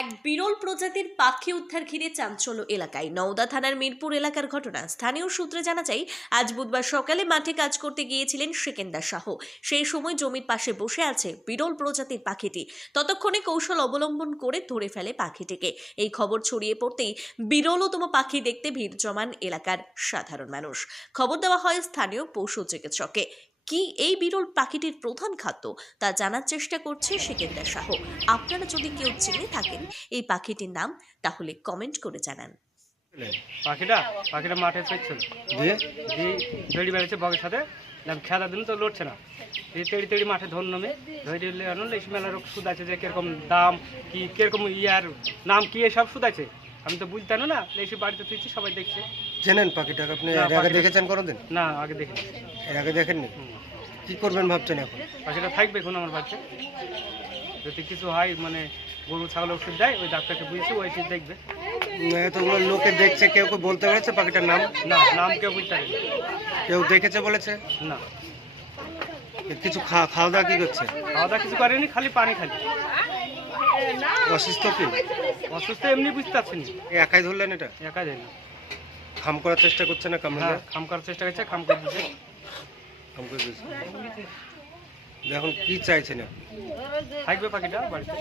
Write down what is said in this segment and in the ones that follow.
এক বিরল প্রজাতির পাখি উদ্ধার ঘিরে চাঞ্চল্য এলাকায়। নওদা থানার মিরপুর এলাকার ঘটনা। স্থানীয় সূত্রে জানা যায়, আজ বুধবার সকালে মাঠে কাজ করতে গিয়েছিলেন সেকেন্দার শাহ সেই সময় জমির পাশে বসে আছে বিরল প্রজাতির পাখিটি। ততক্ষণে কৌশল অবলম্বন করে ধরে ফেলে পাখিটিকে। এই খবর ছড়িয়ে পড়তেই বিরলতম পাখি দেখতে ভিড় জমান এলাকার সাধারণ মানুষ। খবর দেওয়া হয় স্থানীয় পশু চিকিৎসককে কি এই বিরল পাখিটির প্রধান খাদ্য তা জানার চেষ্টা করছে সেকেন্দার শাহ। আপনারা যদি কেউ জেনে থাকেন এই পাখিটির নাম তাহলে কমেন্ট করে জানান। পাখিটা পাখিটা মাঠে চড়ছিল দিয়ে দিয়ে দড়ি বেড়েছে বগের সাথে। আমি খেলা দিন তো লড়ছে না। এই তেড়ি তেড়ি মাঠে ধর নামে ধরে আনলে এই মেলার সুদ আছে যে কীরকম দাম কি কীরকম ইয়ার নাম কি এসব সুদ আছে? আমি তো বুঝতাম না এসে বাড়িতে তুইছি সবাই দেখছে। চেনেন পাখিটাকে? আপনি না, আগে দেখেছেন কোনোদিন? না আগে দেখিনি। এর আগে দেখেননি। কি করবেন ভাবছেন এখন? পাখিটা থাকবে এখন আমার বাড়িতে যদি কিছু হয় মানে গরু ছাগল ওষুধ দেয় ওই ডাক্তারকে বুঝছি ওই ওষুধ দেখবে। এতগুলো লোকে দেখছে কেউ কেউ বলতে পেরেছে পাখিটার নাম? না নাম কেউ বুঝতে পারে কেউ দেখেছে বলেছে? না। কিছু খাওয়া খাওয়া দাওয়া কি করছে? খাওয়া দাওয়া কিছু করেনি খালি পানি খালি। অসুস্থ কি? অসুস্থ এমনি বুঝতে পারছি না। একাই ধরলেন এটা? একা যায় না খাম করার চেষ্টা করছে না কামড়ে? হ্যাঁ খাম করার চেষ্টা করছে খাম করে দিচ্ছে। এখন কি চাইছেন না থাকবে পাখিটা বাড়িতে।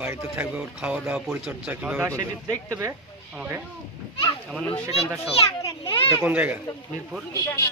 বাড়িতে থাকবে ওর খাওয়া দাওয়া পরিচর্যা কীভাবে সেদিন দেখতে হবে আমাকে। আমার নাম সেখানদার সব এটা কোন জায়গা? মিরপুর।